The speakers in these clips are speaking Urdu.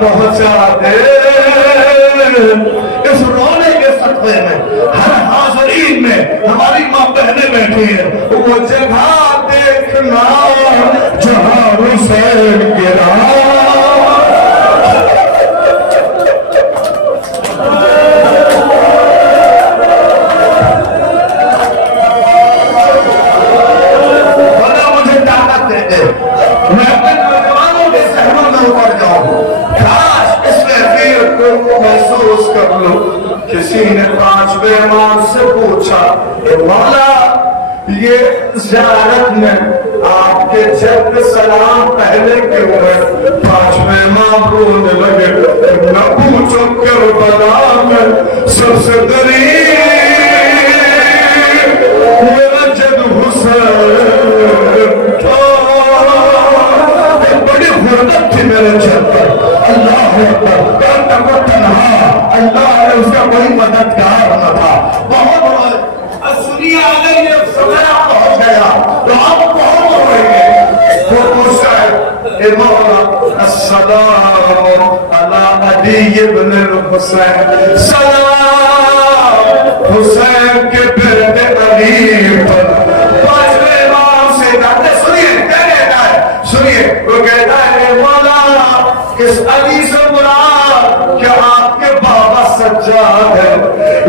پہنچا دے اس رونے کے صدقے میں ہر حاضرین میں ہماری ماں بہنیں بیٹھی ہیں وہ جگہ دیکھنا جہاں حسین گرا محسوس کر لو کسی نے 5ویں امام سے پوچھا اے مولا یہ زیارت میں آپ کے جب سلام پہلے کیوں ہے 5ویں امام رونے لگے نہ پوچھو کربلا میں سب سے قریب میرا جد حسین بڑی غربت تھی میرے جد پر اللہ اکبر اللہ نے اس کا کوئی مددگار نہ تھا بہت سنیے اگر یہ سمجھا پہنچ گیا تو آپ بہت ہوئیں گے وہ پوچھتا ہے اے مولا السلام علی علی ابن الحسین سلام حسین کے بیٹے علی پر 5ویں امام سے کہتے سنیے کیا کہتا ہے سنیے وہ کہتا ہے اے مولا اس علی سے مراد کیا آپ کے بابا سجاد ہے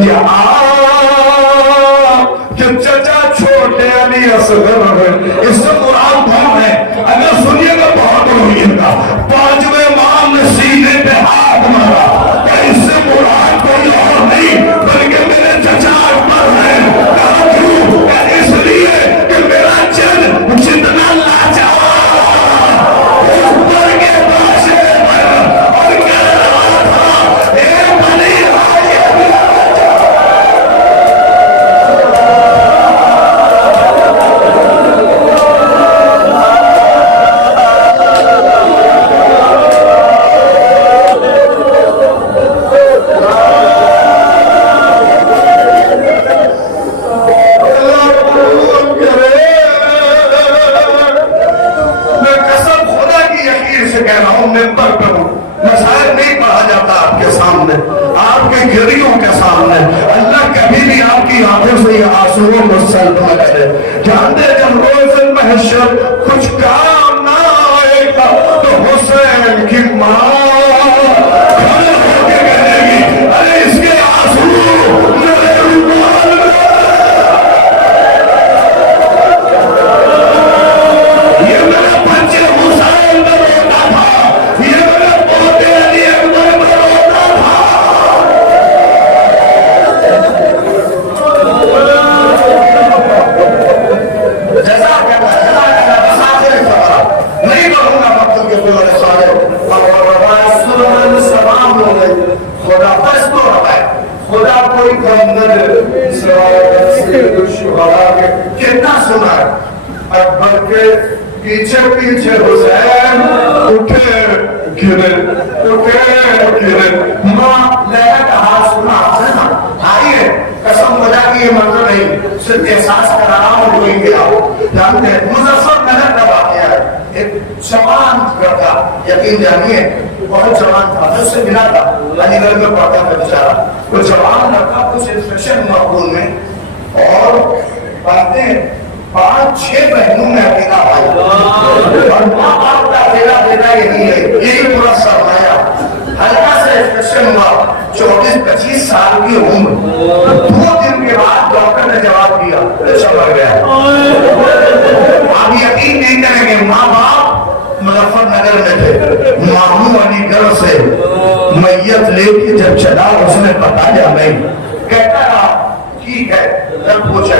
یا آپ کہ چچا چھوٹے علی اصغر ہے اس سے مراد کون ہے اگر سنیے گا بہت روئیے گا 5ویں امام نے سینے پہ ہاتھ مارا کہ اس سے مراد کوئی اور نہیں بلکہ میرے چچا اکبر ہے کہا کیوں کہ اس لیے کہ میرا جن جتنا لاجواب اوپر کے باشے پر اور کہہ رہا تھا اے بنی جانتے جب روز محشر کچھ کام نہ آئے گا تو حسین کی ماں کھڑے ہو کے کہے گی ارے اس کے آنسو میرے رومال میں یہ میرے بچے حسین میں روتا تھا یہ میرے پوتے علی اکبر میں روتا تھا خدا بس تو رہا ہے خدا کوئی گمدر کتنا سنا ہے اکبر کے پیچھے پیچھے حسین اٹھے گرے ماں لیلا کا ہاتھ سنا ہے نا آئیے قسم خدا کی یہ منظر نہیں صرف احساس کر رہا ہوں کوئی گیا ہو جانتے ہیں مظفر نگر کا واقعہ ہے ایک جوان لڑکا یقین جانیے بہت جوان تھا میں اس سے ملا تھا علی گڑھ میں پڑھتا تھا بیچارہ وہ جوان لڑکا کچھ انفیکشن ہوا خون میں اور باتیں 5-6 بہنوں میں اکیلا بھائی اور ماں باپ کا اکیلا بیٹا یہی ہے یہی پورا سرمایہ ہلکا سے انفیکشن ہوا 24-25 سال کی عمر 2 دن کے بعد ڈاکٹر نے جواب دیا اچھا مر گیا آپ یقین نہیں کریں گے ماں باپ مظفر نگر میں تھے ماموں علی گڑھ سے میت لے کے جب چلا اس نے بتایا نہیں کہتا رہا ٹھیک ہے جب پوچھا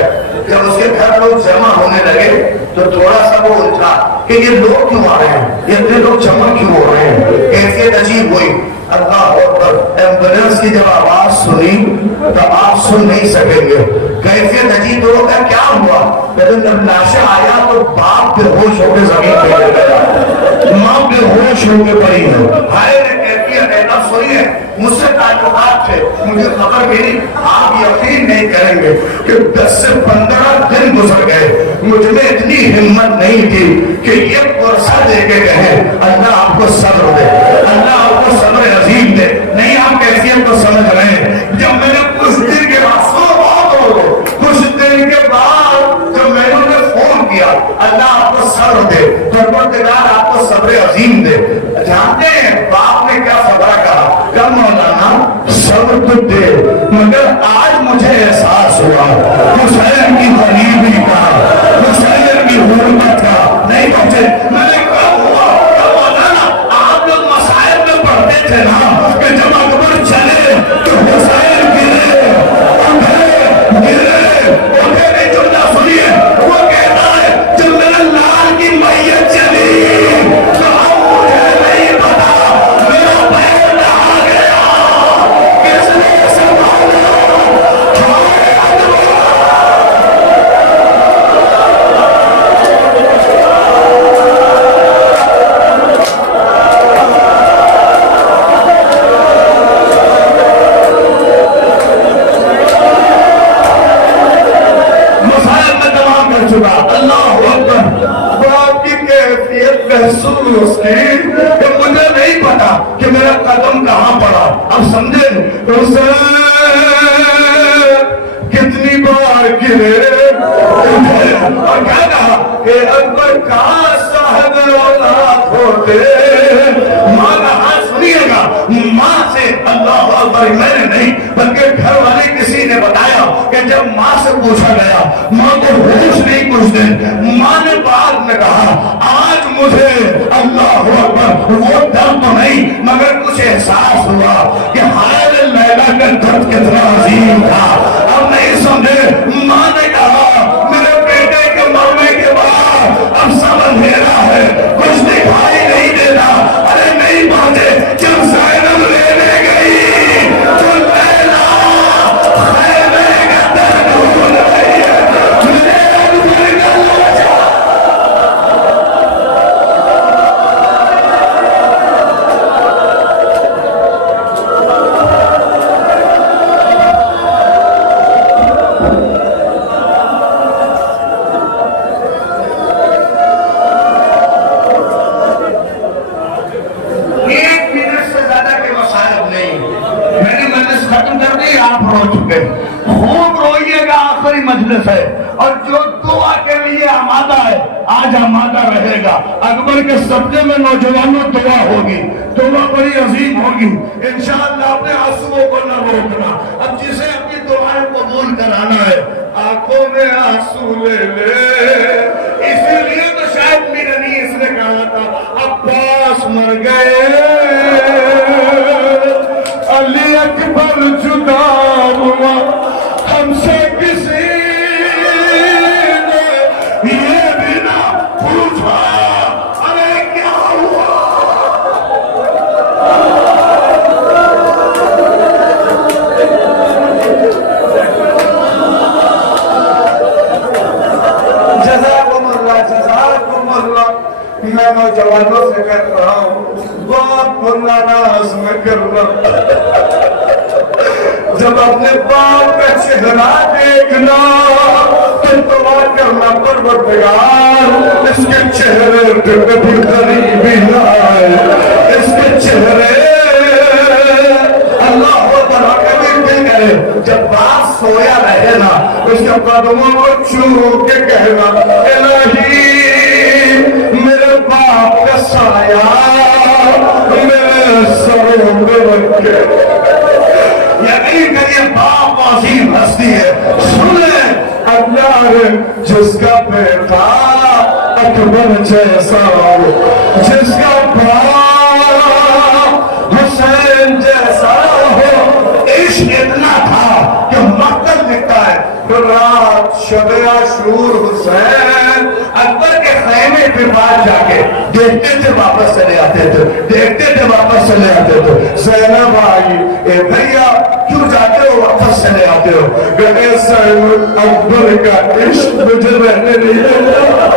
جب اس کے گھر لوگ جمع ہونے لگے تو تھوڑا سا وہ الجھا کہ یہ لوگ کیوں آ رہے ہیں یہ اتنے لوگ جمع کیوں ہو رہے ہیں کیفیت عجیب ہوئی اللہ اکبر ایمبولینس کی جب آواز سنی تو آپ سن نہیں سکیں گے. کیفیت عجیب ہوگا. کیا ہوا؟ جب لاشا آیا تو باپ بے ہوش ہو کے زمین پہ گر گیا, ماں بے ہوش ہو کے پڑی ہے. ہائے کیفیت ہے. اب سنیے, مجھ سے تعلقات تھے, مجھے خبر ملی, آپ یقین نہیں کریں گے کہ 10 سے 15 دن گزر گئے, مجھ میں اتنی ہمت نہیں تھی کہ یہ پرسہ دے کے کہیں اللہ آپ کو صبر دے, اللہ آپ کو صبر عظیم دے. نہیں, آپ کیفیت کو سمجھ رہے ہیں. جب میں نے کچھ دن کے بعد کچھ دن کے بعد جب میں نے فون کیا اللہ آپ کو صبر دے, پروردگار آپ کو صبر عظیم دے. جانتے ہیں باپ نے کیا صبر کہا؟ کہ مولانا صبر تو دے, مگر آج مجھے احساس ہوا حسین کی غریبی کا, حسین کی غربت کا. نہیں پہنچے. میں نے کہا ہوا کہ مولانا آپ لوگ مسائل میں پڑھتے تھے نا کہ جب اکبر چلے تو حسین گرے نہیں. جملہ سنیے, وہ کہتا ہے جب میرے لال کی میت چلی تو اب مجھے نہیں پتا میرا پیر کہاں گیا, کس نے سنبھالا. اللہ اکبر. باپ کی کیفیت محسوس کی کہ مجھے نہیں پتا کہ میرا قدم کہاں پڑا. اب سمجھے حسین کتنی بار گرے اور کیا کہا کہ اکبر کہاں صاحب اولاد ہوتے. ماں کا ہاتھ سنیے گا, ماں سے اللہ اکبر میں نے نہیں بلکہ گھر والے کسی نے بتایا کہ جب ماں سے پوچھا گیا, ماں کو ہوش نہیں کچھ دن. ماں نے بعد میں کہا آج مجھے اللہ اکبر وہ درد تو نہیں مگر کچھ احساس ہوا کہ حال لیلا کا درد کتنا عظیم تھا. اب نہیں سمجھے. ماں نے کہا میرے بیٹے کے مرنے کے بعد اب سب اندھیرا ہے, کچھ دکھائی نہیں دیتا. ارے نہیں پہنچے. جب زینب لینے گئی تو لیلا خیمے کا در ڈھونڈ رہی ہے. خوب روئیے گا, آخری مجلس ہے. اور جو دعا کے لیے آمادہ ہے آج آمادہ رہے گا. اکبر کے صدقے میں نوجوانوں دعا ہوگی, دعا بڑی عظیم ہوگی انشاءاللہ. اپنے آنسوؤں کو نہ روکنا. اب جسے اپنی دعائیں قبول کرانا ہے آنکھوں میں آنسو لے لے. اسی لیے تو شاید میرے نہیں اس نے کہا تھا عباس مر گئے, علی اکبر جدا ہوا, ہم سے کسی نے یہ بھی نہ پوچھا ارے کیا ہوا. جزاکم اللہ, جزاکم اللہ. میں نوجوانوں سے کہہ رہا ہوں باپ بننا ناز میں کرنا. جب اپنے باپ کا چہرہ دیکھنا تو دعا کرنا پروردگار اس کے چہرے پہ کبھی غریبی نہ آئے, اس کے چہرے اللہ اکبر کبھی دل کرے. جب باپ سویا رہے نا اس کے قدموں کو چھو کے کہنا الہی میرے باپ کا سایہ میرے سروں پہ رکھے. یقین کریے باپ عظیم ہستی ہے. سن لیں اللہ جس کا بیٹا اکبر جیسا ہو, جس کا باپ حسین جیسا ہو. عشق اتنا تھا کہ مقتل لکھتا ہے رات شب عاشور حسین اکبر کے خیمے پہ باہر جا کے دیکھتے تھے واپس چلے آتے تھے, دیکھتے تھے واپس چلے آتے تھے. زینب آئی, اے بھیا کیوں جاتے چاہتے ہو کہ ایسا اکبر کا عشق مجھے رہنے نہیں دیتا.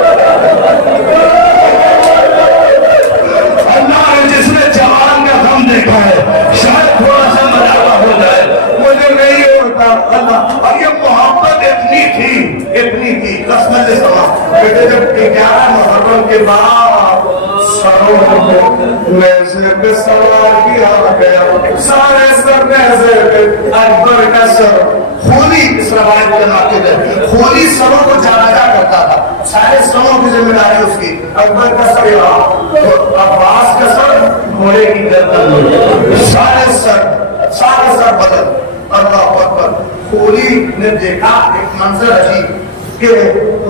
اللہ نے جس نے جوان کا غم دیکھا ہے شاید تھوڑا سا مزاقہ ہو جائے, مجھے نہیں ہوتا اللہ. اور یہ محبت اتنی تھی قسم سے سما کہ جب 11 محرم کے بعد سروں کو نیزے پہ سوار کیا گیا, سارے سر نیزے پہ, اکبر کا سر خولی, اس روایت کے ناطق ہے خولی سروں کو جاناجا کرتا تھا, سارے سروں کی ذمہ داری اس کی. اکبر کا سر یہاں, عباس کا سر گھوڑے کی گردن, سارے سر بدل. اللہ اکبر. خولی نے دیکھا ایک منظر عجیب کہ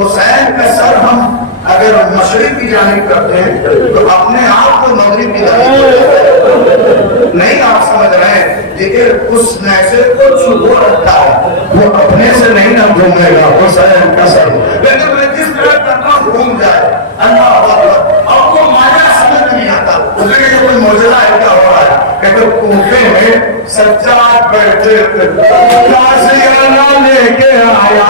حسین کا سر ہم اگر مشرق کی جانب کرتے ہیں تو اپنے آپ کو مغرب کی جانب نہیں, آپ سمجھ رہے ہیں, لیکن اس نیزے کو چھپو رکھتا ہے, وہ اپنے سے نہیں نہ گھومے گا حسین کا سر, لیکن میں جس طرح کرتا گھوم جائے. اللہ اکبر. آپ کو مانا سمجھ نہیں آتا, اس لیے کہ کوئی معجزہ ایسا ہو رہا ہے کہ تو کوفے میں سجاد بیٹھے تھے, تازیانہ لے کے آیا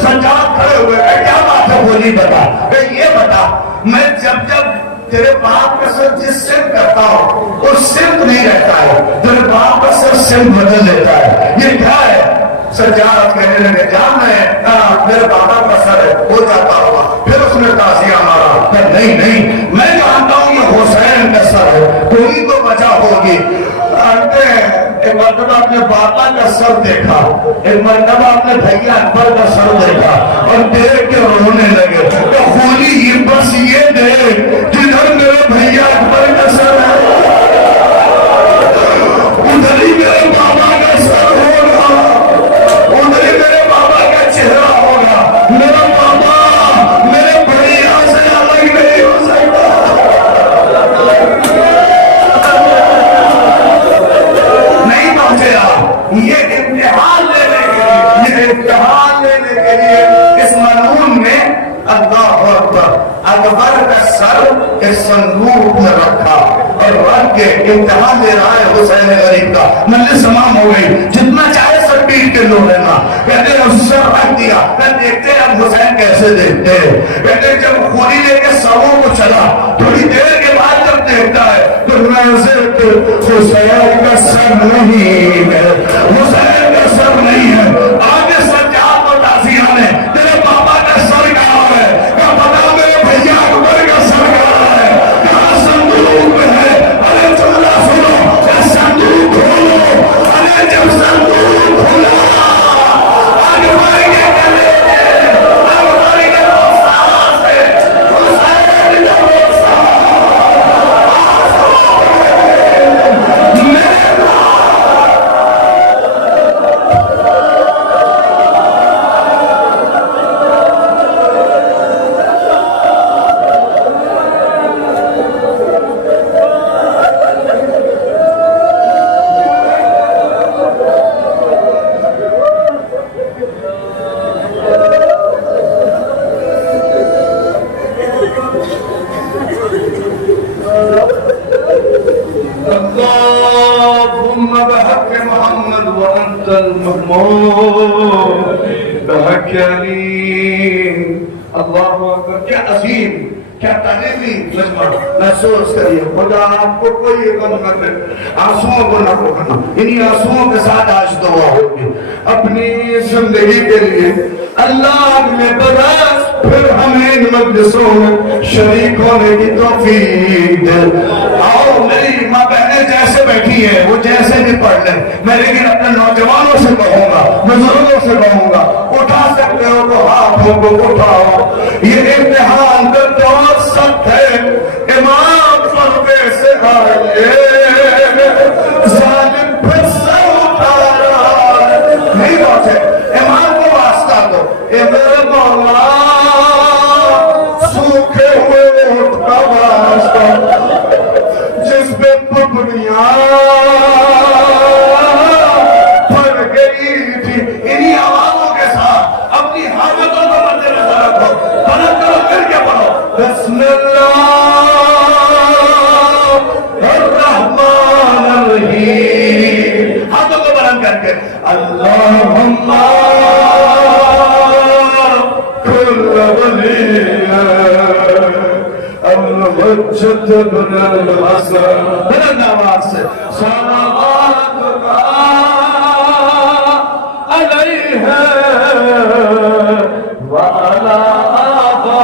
سجاد کھڑے ہوئے, کیا بات ہے بولی بتا, یہ بتا میں جب تیرے باپ کا سر جس سمت کرتا ہوں اس سمت نہیں رہتا ہے, تیرے باپ کا سر سمت بدل لیتا ہے, یہ کیا ہے؟ سجاد کہنے لگے جان رہے ہیں میرے بابا کا سر ہے, ہو جاتا ہوگا. پھر اس نے تازیہ مارا کہ نہیں میں جانتا ہوں یہ حسین کا سر ہے, کوئی تو وجہ ہوگی. ایک مرتبہ اپنے باپا کا سر دیکھا, ایک مرتبہ اپنے بھیا اکبر کا سر دیکھا اور دیکھ کے رونے لگے. تو خولی یہ بس یہ دیکھ جدھر میرے بھیا اکبر کا سر ہے ادھر ہی میرے بابا کا سر ہوگا, ادھر ہی میرے بابا کا چہرہ ہوگا. میرا بابا میرے بھیا سے الگ نہیں ہو سکتا. نہیں پہنچے آپ, یہ امتحان لینے کے لیے اس منون نے اللہ اکبر اکبر کا سر اس صندوق میں رکھا اور رکھ کے امتحان لے رہا ہے حسین غریب کا. مجلس تمام ہو گئی, جتنا چاہے سر پیٹ کے لو لینا. کہتے ہیں اس سر رکھ دیا, میں دیکھتے ہیں اب حسین کیسے دیکھتے ہیں. کہتے ہیں جب خولی لے کے سروں کو چلا, تھوڑی دیر کے بعد جب دیکھتا ہے تو نازک حسین کا سر نہیں ہے, حسین کا سر نہیں ہے. آگے سجاد اور تازیہ نے تیرے پاپا کا سر کہاں ہے, کہا بتا میرے بھیا اکبر کا سر کہاں ہے, کہاں صندوق میں ہے. ارے جملہ سنو, صندوق کھولو. ارے جب صندوق کھولا اکبر کے گلے اکبر کے رخسار سے حسین کا رخسار اللهم بحق محمد وانت المحمود بحق علی. اللہ اکبر. کیا عظیم, کیا تعلیمی مجمع. محسوس کریے خدا آپ کو کوئی غم نہ دے, آنسوؤں کو نہ روکنا. انہی آنسوؤں کے ساتھ آج دعا ہوگی اپنی زندگی کے لیے. اللہ نے برس پھر ہمیں ان مجلسوں میں شریک ہونے کی توفیق دے. آؤ میری ماں بہنیں جیسے بیٹھی ہیں وہ جیسے بھی پڑھ لیں, میں لیکن اپنے نوجوانوں سے کہوں گا, بزرگوں سے کہوں گا, اٹھا سکتے ہو تو ہاتھوں کو اٹھاؤ. یہ امتحان کا دور سخت ہے. امام پردے سے آئے, ظالم پھر سے اٹھایا نہیں پہنچے. امام کو واسطہ دو, اے میرے مولا سوکھے ہوئے اٹھ کا واسطہ جس پہ پپڑیاں پھٹ گئی تھی. انہی آوازوں کے ساتھ اپنی حاجتوں کو مد نظر رکھو, بلند کرو, مل کے پڑھو. بسم اللہ الرحمن کر کے اللہم کل ولی المجد بن الحسن بلند آواز سے صلوات علیہ وعلا آبادہ.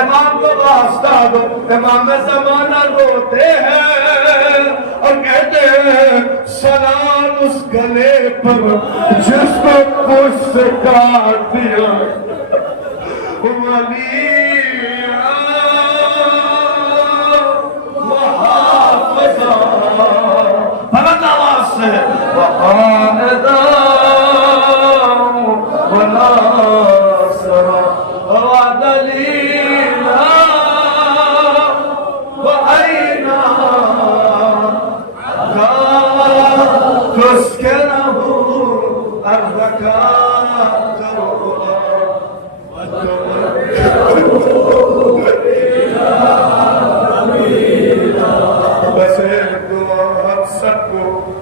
امام کو واسطہ دو. امام زمانہ روتے ہیں اور کہتے ہیں سلام اس گلے پر جس کو پشت سے کاٹ دیا ولی محافظہ بلند آواز سے وقائدہ وناصرہ ودلیلہ وعینہ تسکنہ ارضک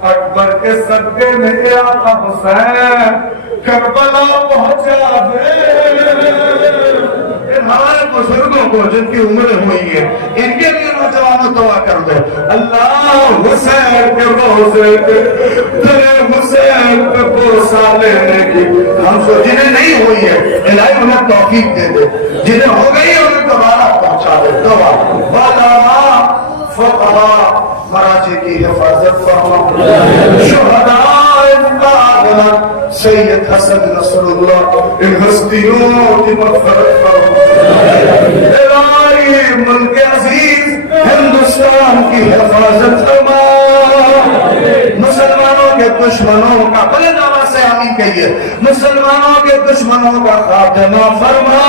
اکبر کے صدقے میں آقا حسین کربلا پہنچا دے. ان ہمارے بزرگوں کو جن کی عمریں ہوئی ہے ان کے لیے نوجوانوں دعا کر دو اللہ حسین کے روزے پہ تیرے حسین پہ بوسہ لینے کی ہم کو جنہیں نہیں ہوئی ہے الہی انہیں توفیق دے دے, جنہیں ہو گئی ہے انہیں دوبارہ پہنچا دے. دعا علماء فقہاء مراجع کی حفاظت فرما, شہداء امدادنا سید حسن نصر اللہ ان ہستیوں کی مغفرت فرما. الہی ملک عزیز ہندوستان کی حفاظت فرما, مسلمانوں کے دشمنوں کا بلند آواز سے آمین کہیے, مسلمانوں کے دشمنوں کا خاتمہ فرما.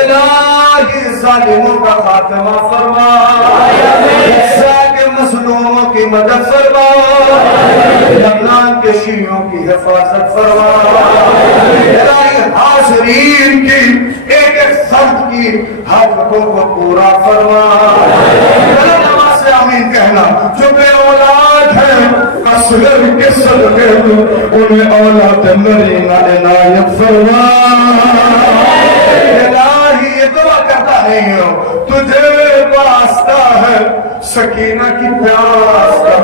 الہی ظالموں کا خاتمہ فرما, کے مظلوموں کی مدد فرما, لبنان کے شیعوں کی حفاظت فرما. الہی حاضرین کی ایک ایک فرد کی حاجتوں کو پورا فرما. نماز سے آمین کہنا. جو بے اولاد ہیں اصغر کے صدقے میں انہیں اولاد نرینہ عنایت فرما. الہی یہ دعا کرتا نہیں ہو, تجھے واسطہ ہے سکینہ کی پیاس کا,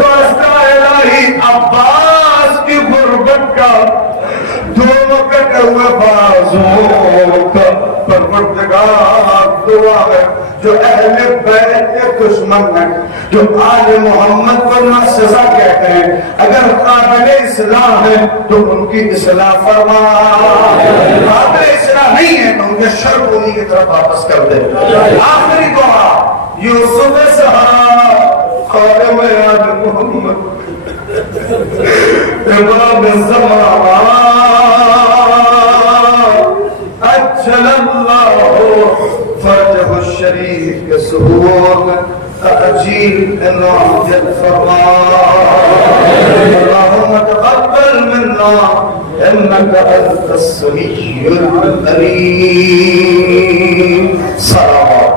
واسطہ الہی عباس کی غربت کا, دونوں کٹے ہوئے بازوں کا. پروردگار دعا ہے جو اہل بیت کے دشمن ہیں, جو آل محمد کو ناسزا کہتے ہیں, اگر قابل اصلاح ہے تو ان کی اصلاح فرما, قابل اصلاح نہیں ہے تو انہیں شر بولی کی طرف واپس کر دے. آخری دعا یوسف سہارا قائم آل محمد امام زمان اجل اللہ فرجہ الشریف کے ظہور میں تأجیل عنایت فرما. اللہم تقبل منا انك انت السمیع العلیم. صلوات